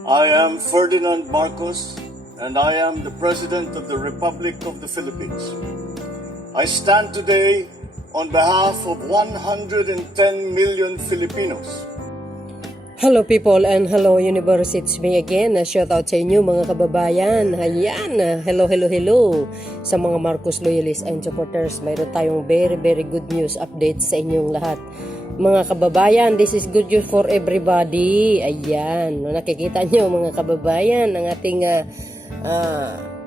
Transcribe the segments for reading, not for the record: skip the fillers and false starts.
I am Ferdinand Marcos, and I am the President of the Republic of the Philippines. I stand today on behalf of 110 million Filipinos. Hello people and hello universe, it's me again. Shout out sa inyo mga kababayan. Ayan, hello sa mga Marcos loyalists and supporters. Mayroon tayong very good news updates sa inyong lahat. Mga kababayan, this is good news for everybody. Ayan, nakikita nyo mga kababayan, ang ating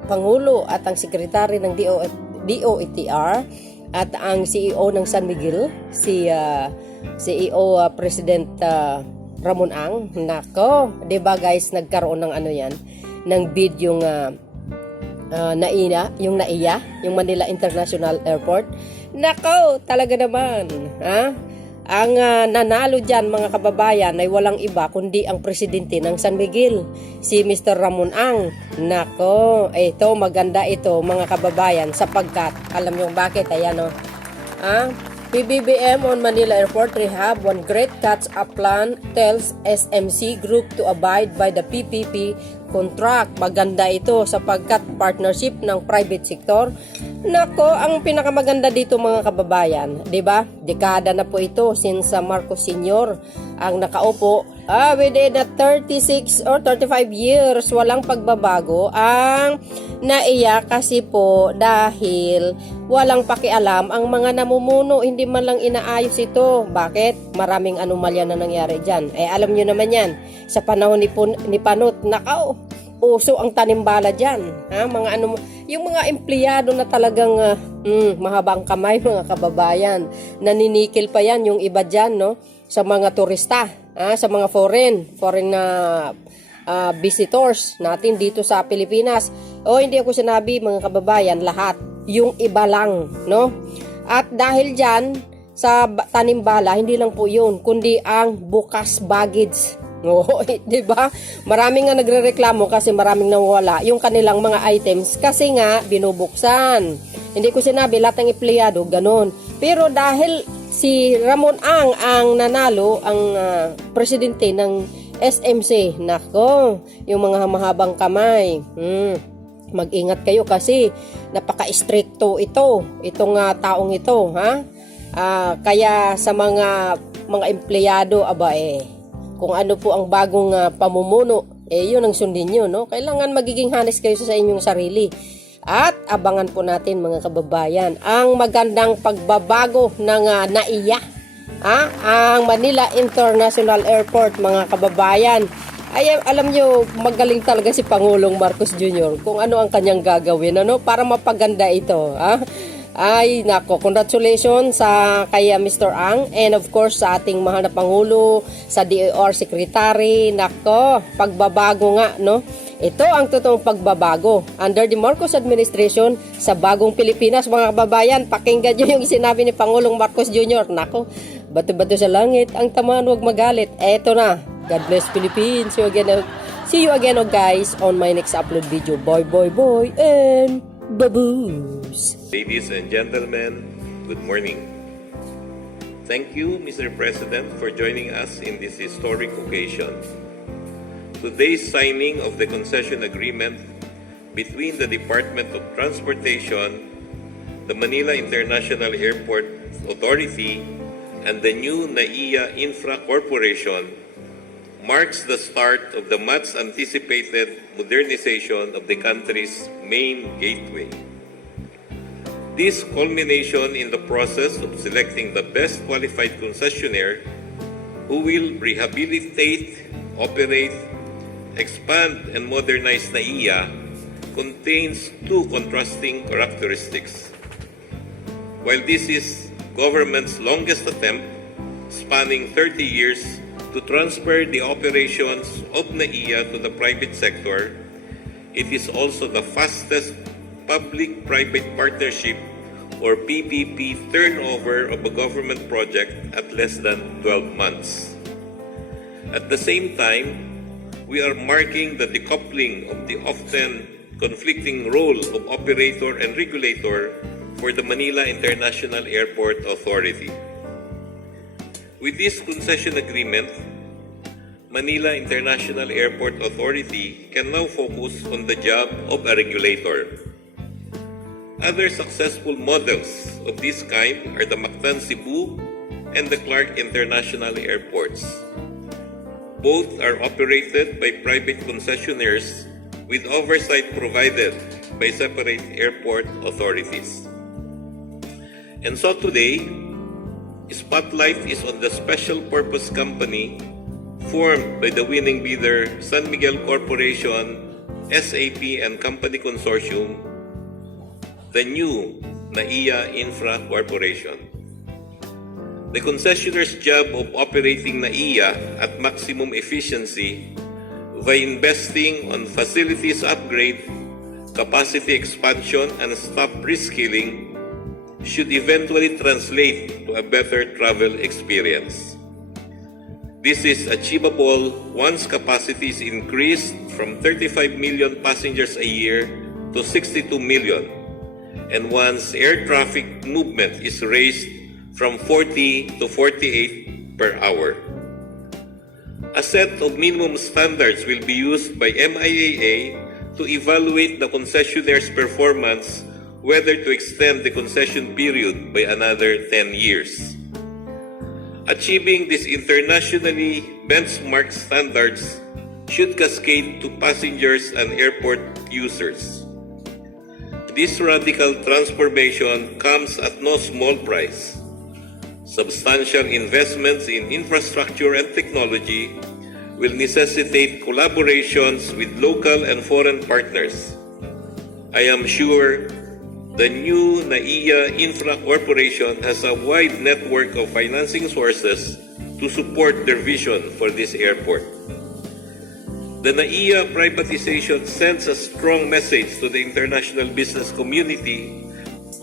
Pangulo at ang Sekretary ng DOETR at ang CEO ng San Miguel, si CEO President Ramon Ang. Nako, 'di ba guys, nagkaroon ng ng bid yung NAIA, yung Manila International Airport. Nako, talaga naman, ang nanalo dyan mga kababayan ay walang iba kundi ang presidente ng San Miguel, si Mr. Ramon Ang. Nako, ito maganda ito mga kababayan sapagkat alam nyo bakit, ayan o. PBBM on Manila Airport Rehab, one great catch-up plan tells SMC Group to abide by the PPP contract. Maganda ito sapagkat partnership ng private sector. Nako, ang pinakamaganda dito mga kababayan, 'di ba? Dekada na po ito since Marcos Sr. ang nakaupo. Within 36 or 35 years, walang pagbabago ang NAIA kasi po dahil walang pakialam ang mga namumuno, hindi man lang inaayos ito. Bakit? Maraming anomalya na nangyari dyan. Alam nyo naman yan, sa panahon ni Panot, nakaw, uso ang tanimbala dyan. Yung mga empleyado na talagang mahabang kamay mga kababayan, naninikil pa yan yung iba dyan, no? Sa mga turista, sa mga foreign visitors natin dito sa Pilipinas. Hindi ako sinabi mga kababayan, lahat, yung iba lang, no? At dahil dyan, sa tanimbala, hindi lang po yun, kundi ang bukas baggage. Di ba? Maraming nga nagrereklamo kasi maraming nawala yung kanilang mga items kasi nga binubuksan. Hindi ko sinabi lahat ng empleyado ganun. Pero dahil si Ramon ang nanalo, ang presidente ng SMC, nako, yung mga mahabang kamay. Mag-ingat kayo kasi napaka-stricto itong taong ito, kaya sa mga empleyado, kung ano po ang bagong pamumuno, yun ang sundin nyo, no? Kailangan magiging honest kayo sa inyong sarili. At abangan po natin mga kababayan ang magandang pagbabago ng NAIA, ang Manila International Airport mga kababayan. Alam nyo, magaling talaga si Pangulong Marcos Jr. kung ano ang kanyang gagawin, para mapaganda ito. Ay, nako, congratulations sa kay Mr. Ang, and of course sa ating mahal na Pangulo, sa DOR Secretary. Nako, pagbabago nga, no? Ito ang totoong pagbabago under the Marcos administration sa bagong Pilipinas mga kababayan. Pakinggan nyo yung sinabi ni Pangulong Marcos Jr. Nako, bato-bato sa langit, ang tamaan huwag magalit. Eto na, God bless Philippines. See you again guys on my next upload video. Boy and baboos. Ladies and gentlemen, good morning. Thank you, Mr. President, for joining us in this historic occasion. Today's signing of the concession agreement between the Department of Transportation, the Manila International Airport Authority, and the new NAIA Infra Corporation marks the start of the much-anticipated modernization of the country's main gateway. This culmination in the process of selecting the best qualified concessionaire who will rehabilitate, operate, expand, and modernize NAIA contains two contrasting characteristics. While this is government's longest attempt, spanning 30 years, to transfer the operations of NAIA to the private sector, it is also the fastest public-private partnership or PPP turnover of a government project at less than 12 months. At the same time, we are marking the decoupling of the often conflicting role of operator and regulator for the Manila International Airport Authority. With this concession agreement, Manila International Airport Authority can now focus on the job of a regulator. Other successful models of this kind are the Mactan Cebu and the Clark International Airports. Both are operated by private concessionaires with oversight provided by separate airport authorities. And so today, spotlight is on the special purpose company formed by the winning bidder San Miguel Corporation, SAP and Company Consortium, the new NAIA Infra Corporation. The concessionaire's job of operating NAIA at maximum efficiency by investing on facilities upgrade, capacity expansion, and staff reskilling should eventually translate to a better travel experience. This is achievable once capacity is increased from 35 million passengers a year to 62 million, and once air traffic movement is raised from 40 to 48 per hour. A set of minimum standards will be used by MIAA to evaluate the concessionaire's performance, whether to extend the concession period by another 10 years. Achieving these internationally benchmarked standards should cascade to passengers and airport users. This radical transformation comes at no small price. Substantial investments in infrastructure and technology will necessitate collaborations with local and foreign partners. I am sure the new NAIA Infra Corporation has a wide network of financing sources to support their vision for this airport. The NAIA privatization sends a strong message to the international business community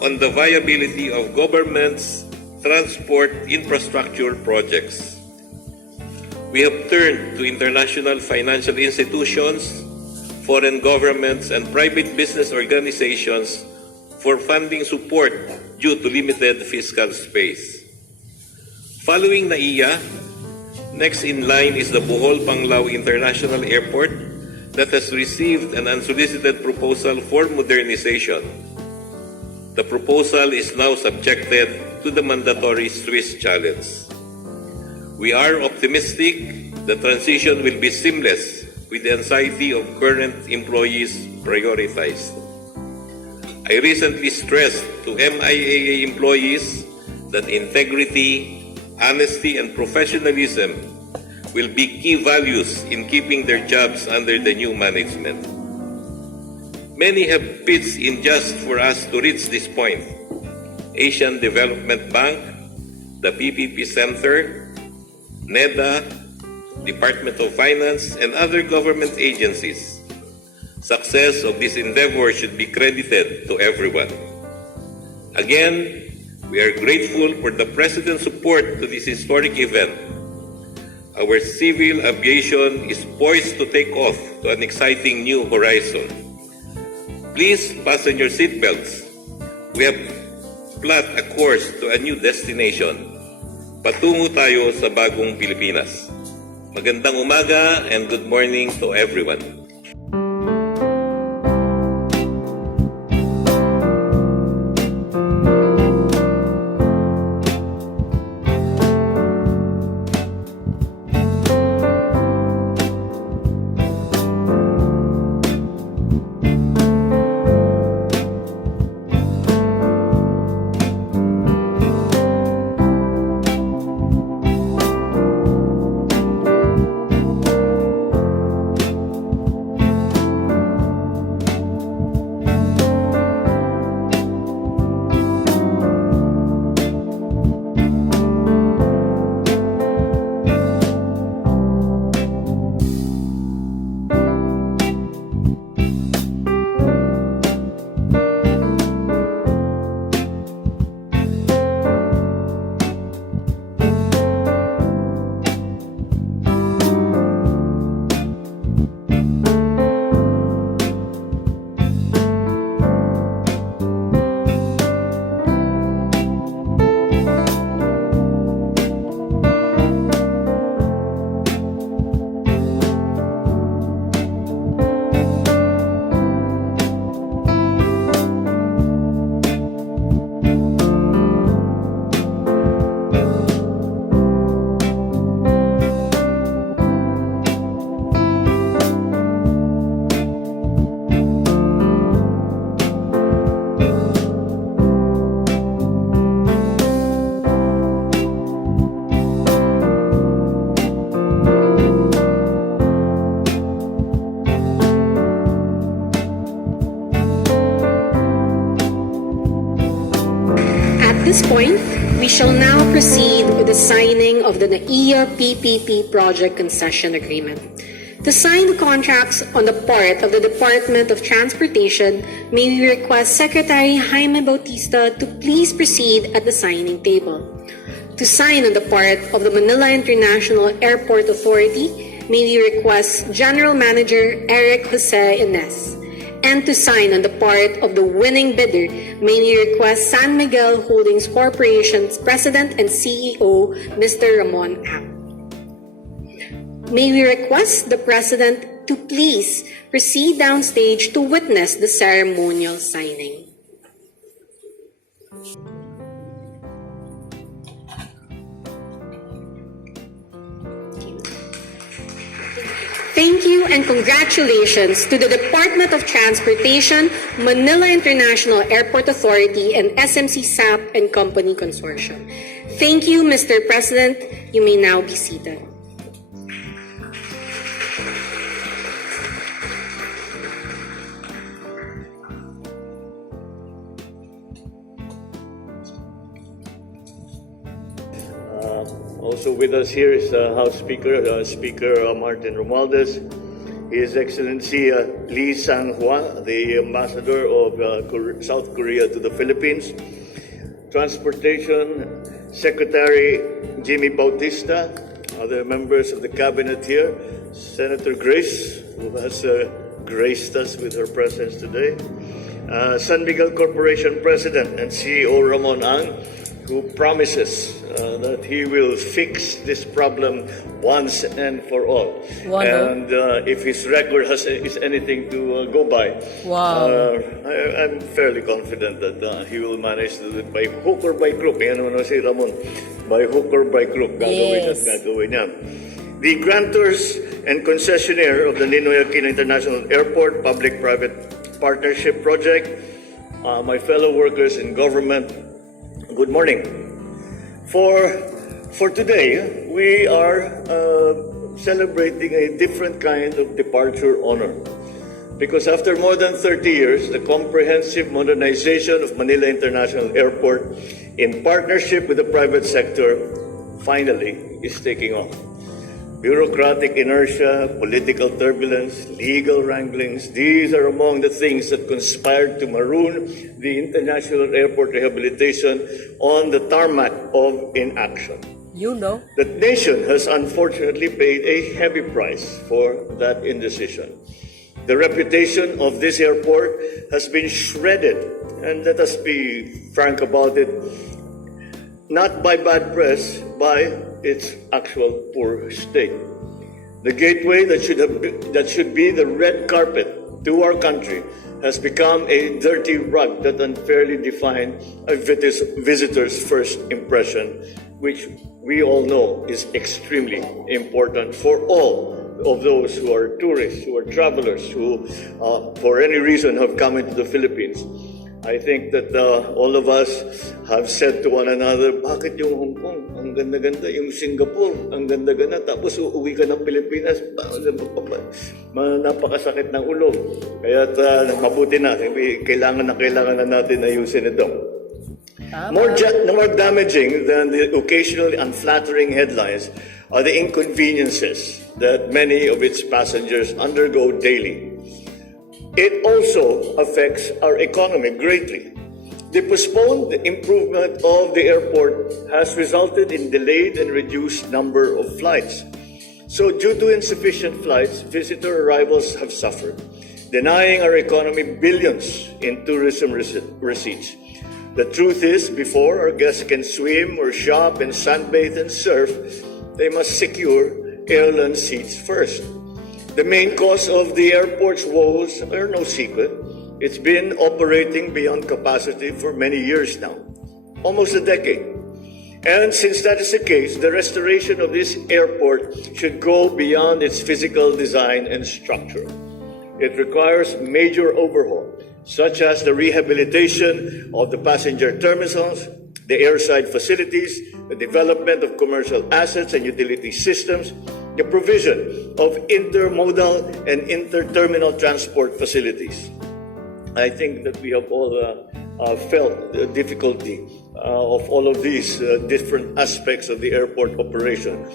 on the viability of government's transport infrastructure projects. We have turned to international financial institutions, foreign governments, and private business organizations for funding support due to limited fiscal space. Following NAIA, next in line is the Bohol Panglao International Airport that has received an unsolicited proposal for modernization. The proposal is now subjected to the mandatory Swiss challenge. We are optimistic the transition will be seamless with the anxiety of current employees prioritized. I recently stressed to MIAA employees that integrity, honesty, and professionalism will be key values in keeping their jobs under the new management. Many have pitched in just for us to reach this point. Asian Development Bank, the PPP Center, NEDA, Department of Finance, and other government agencies. Success of this endeavor should be credited to everyone. Again, we are grateful for the President's support to this historic event. Our civil aviation is poised to take off to an exciting new horizon. Please fasten your seatbelts. We have plot a course to a new destination. Patungo tayo sa bagong Pilipinas. Magandang umaga and good morning to everyone. this point, we shall now proceed with the signing of the NAIA PPP project concession agreement. To sign the contracts on the part of the Department of Transportation, may we request Secretary Jaime Bautista to please proceed at the signing table. To sign on the part of the Manila International Airport Authority, may we request General Manager Eric Jose Ines. And to sign on the part of the winning bidder, may we request San Miguel Holdings Corporation's President and CEO, Mr. Ramon. May we request the President to please proceed downstage to witness the ceremonial signing. Thank you and congratulations to the Department of Transportation, Manila International Airport Authority, and SMC SAP and Company Consortium. Thank you, Mr. President. You may now be seated. Also with us here is House Speaker, Speaker Martin Romualdez, His Excellency Lee Sang-hwa, the Ambassador of South Korea to the Philippines, Transportation Secretary Jimmy Bautista, other members of the Cabinet here, Senator Grace, who has graced us with her presence today, San Miguel Corporation President and CEO Ramon Ang, who promises that he will fix this problem once and for all. Wow. And if his record is anything to go by, I'm fairly confident that he will manage to do it by hook or by crook. Yan naman si Ramon, by hook or by crook. Gagawin at gagawin niya. The grantors and concessionaire of the Ninoy Aquino International Airport Public-Private Partnership Project, my fellow workers in government, good morning. For today, we are celebrating a different kind of departure honor. Because after more than 30 years, the comprehensive modernization of Manila International Airport in partnership with the private sector finally is taking off. Bureaucratic inertia, political turbulence, legal wranglings, these are among the things that conspired to maroon the international airport rehabilitation on the tarmac of inaction. You know. The nation has unfortunately paid a heavy price for that indecision. The reputation of this airport has been shredded, and let us be frank about it, not by bad press, by its actual poor state. The gateway that should be the red carpet to our country has become a dirty rug that unfairly defined a visitor's first impression, which we all know is extremely important for all of those who are tourists, who are travelers, who for any reason have come into the Philippines. I think that all of us have said to one another, bakit yung Hong Kong, ang ganda-ganda, yung Singapore, ang ganda-ganda, tapos uuwi ka ng Pilipinas, napakasakit ng ulo. Kaya mabuti na, kailangan na natin ayusin ito. More damaging than the occasionally unflattering headlines are the inconveniences that many of its passengers undergo daily. It also affects our economy greatly. The postponed improvement of the airport has resulted in delayed and reduced number of flights. So due to insufficient flights, visitor arrivals have suffered, denying our economy billions in tourism receipts. The truth is, before our guests can swim or shop and sunbathe and surf, they must secure airline seats first. The main cause of the airport's woes are no secret. It's been operating beyond capacity for many years now, almost a decade. And since that is the case, the restoration of this airport should go beyond its physical design and structure. It requires major overhaul, such as the rehabilitation of the passenger terminals, the airside facilities, the development of commercial assets and utility systems, the provision of intermodal and interterminal transport facilities. I think that we have all felt the difficulty of all of these different aspects of the airport operation.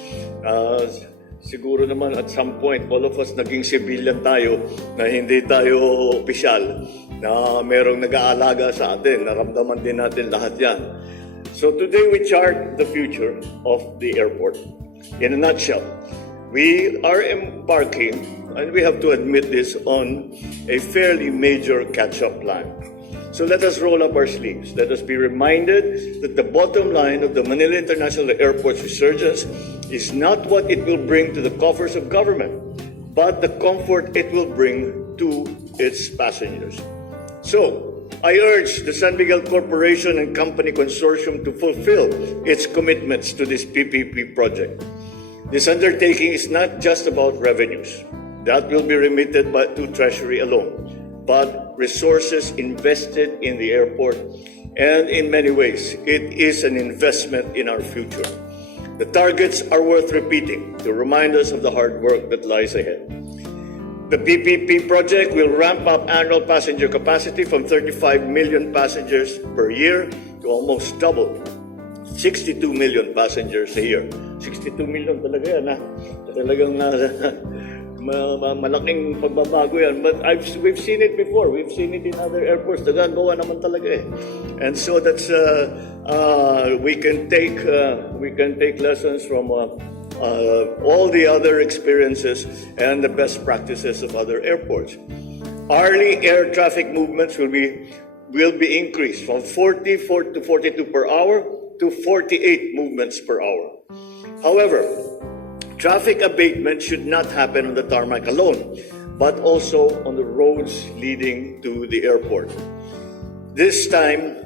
Siguro naman at some point, all of us naging civilian tayo na hindi tayo opisyal, na merong nag-aalaga sa atin, naramdaman din natin lahat yan. So today we chart the future of the airport. In a nutshell, we are embarking, and we have to admit this, on a fairly major catch-up plan. So let us roll up our sleeves. Let us be reminded that the bottom line of the Manila International Airport's resurgence is not what it will bring to the coffers of government, but the comfort it will bring to its passengers. So, I urge the San Miguel Corporation and Company Consortium to fulfill its commitments to this PPP project. This undertaking is not just about revenues. That will be remitted to Treasury alone, but resources invested in the airport, and in many ways, it is an investment in our future. The targets are worth repeating to remind us of the hard work that lies ahead. The PPP project will ramp up annual passenger capacity from 35 million passengers per year to almost double, 62 million passengers a year. 62 million talaga yan, ha? Talagang malaking pagbabago yan. But we've seen it before. We've seen it in other airports. Nagagawa naman talaga eh. And so that's we can take lessons from all the other experiences and the best practices of other airports. Hourly air traffic movements will be increased from 44 to 42 per hour to 48 movements per hour. However, traffic abatement should not happen on the tarmac alone, but also on the roads leading to the airport. This time,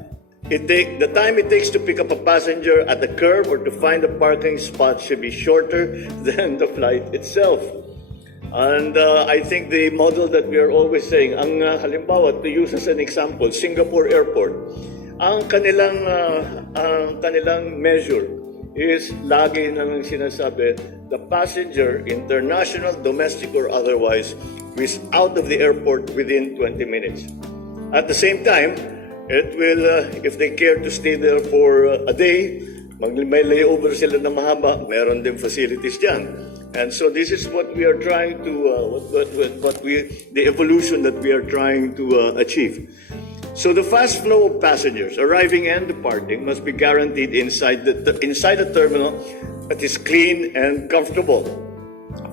the time it takes to pick up a passenger at the curb or to find a parking spot should be shorter than the flight itself. And I think the model that we are always saying, halimbawa, to use as an example, Singapore Airport, ang kanilang measure is lagi naman sinasabi, the passenger, international, domestic, or otherwise, is out of the airport within 20 minutes. At the same time, it will, if they care to stay there for a day, may layover sila na mahaba, meron din facilities dyan. And so this is what we are trying to, the evolution that we are trying to achieve. So the fast flow of passengers arriving and departing must be guaranteed inside a terminal that is clean and comfortable.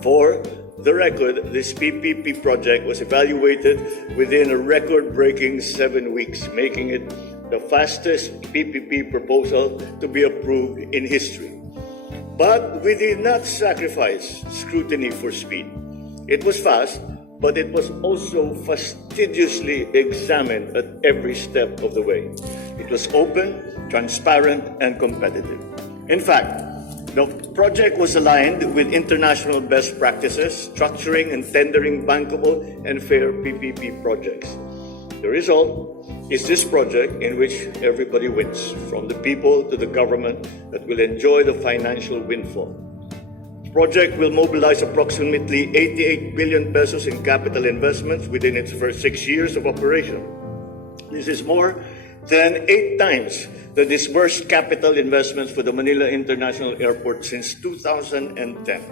For the record, this PPP project was evaluated within a record-breaking 7 weeks, making it the fastest PPP proposal to be approved in history. But we did not sacrifice scrutiny for speed. It was fast, but it was also fastidiously examined at every step of the way. It was open, transparent, and competitive. In fact, the project was aligned with international best practices, structuring and tendering bankable and fair PPP projects. The result is this project in which everybody wins, from the people to the government that will enjoy the financial windfall. The project will mobilize approximately 88 billion pesos in capital investments within its first 6 years of operation. This is more than 8 times the disbursed capital investments for the Manila International Airport since 2010.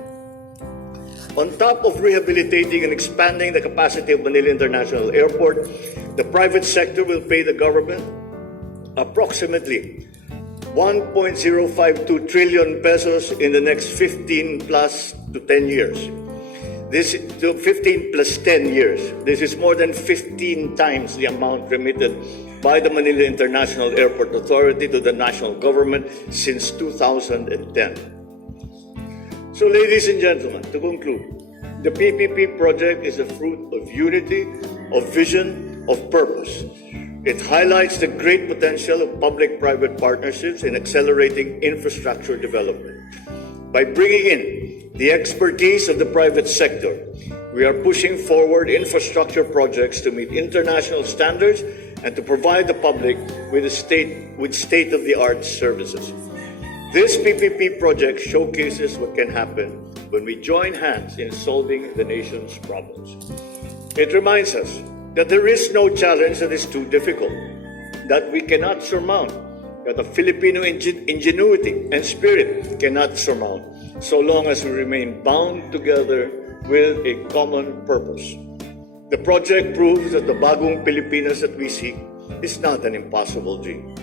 On top of rehabilitating and expanding the capacity of Manila International Airport, the private sector will pay the government approximately 1.052 trillion pesos in the next 15 plus to 10 years. This to 15 plus 10 years. This is more than 15 times the amount remitted by the Manila International Airport Authority to the national government since 2010. So, ladies and gentlemen, to conclude, the PPP project is a fruit of unity, of vision, of purpose. It highlights the great potential of public-private partnerships in accelerating infrastructure development. By bringing in the expertise of the private sector, we are pushing forward infrastructure projects to meet international standards and to provide the public with state-of-the-art services. This PPP project showcases what can happen when we join hands in solving the nation's problems. It reminds us that there is no challenge that is too difficult. that we cannot surmount, that the Filipino ingenuity and spirit cannot surmount, so long as we remain bound together with a common purpose. The project proves that the bagong Pilipinas that we seek is not an impossible dream.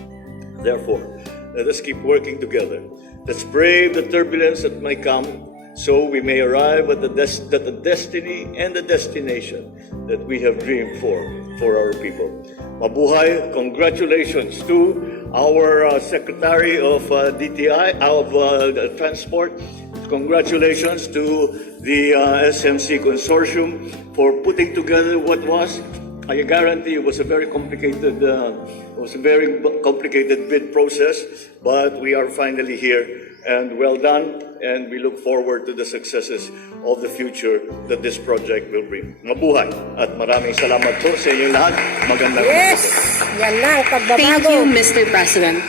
Therefore, let us keep working together. Let's brave the turbulence that might come, so we may arrive at the destiny and the destination that we have dreamed for our people. Mabuhay! Congratulations to our Secretary of DTI, of Transport. Congratulations to the SMC Consortium for putting together what was, I guarantee, it was a very complicated bid process, but we are finally here, and well done, and we look forward to the successes of the future that this project will bring. Mabuhay at maraming salamat po sa inyo lahat. Magandang Yes! Yan lang, Thank pagbabago. you, Mr. President.